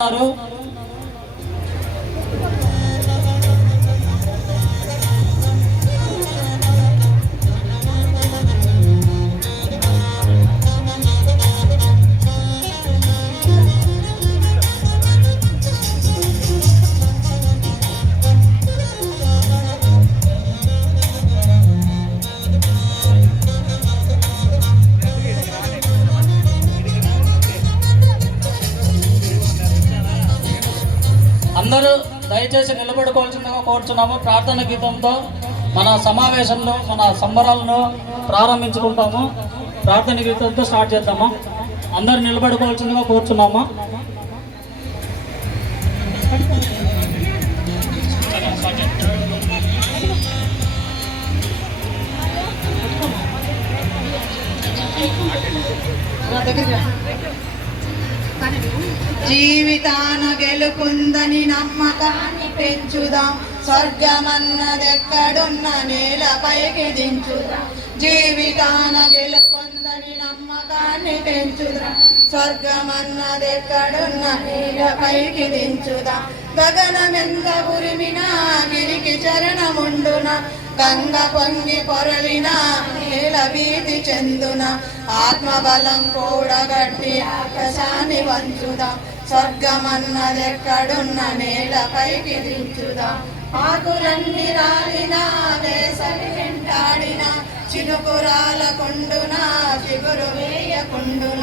అందరూ దయచేసి నిలబడుకోవాల్సిందిగా కోరుచున్నాము. ప్రార్థన గీతంతో మన సమావేశంలో మన సంబరాలను ప్రారంభించుకుంటాము. ప్రార్థన గీతంతో స్టార్ట్ చేద్దాము. అందరూ నిలబడుకోవాల్సిందిగా కోరుచున్నాము. జీవితాన గెలుపుందని నమ్మకాన్ని పెంచుదాం, స్వర్గమన్నదెక్కడున్న నేలపైకి దించుదాం. జీవితాన గెలుపొందని నమ్మకాన్ని పెంచుదాం, స్వర్గమన్నదెక్కడున్న నేలపైకి దించుదాం. గగనమెంత ఉరిమినా గిరికి చరణముండున, గంగ పొంగి పొరలిన నేల భీతి చెందున. ఆత్మబలం కూడగట్టి ఆకాశాన్ని వంచుదాం, స్వర్గమన్నదెక్కడున్న నేలపైకి దించుదాం. ఆకులన్నీ రాలిన వేసవి వెంటాడిన, చినుకురాల కుండున చిగురు వేయకుండున.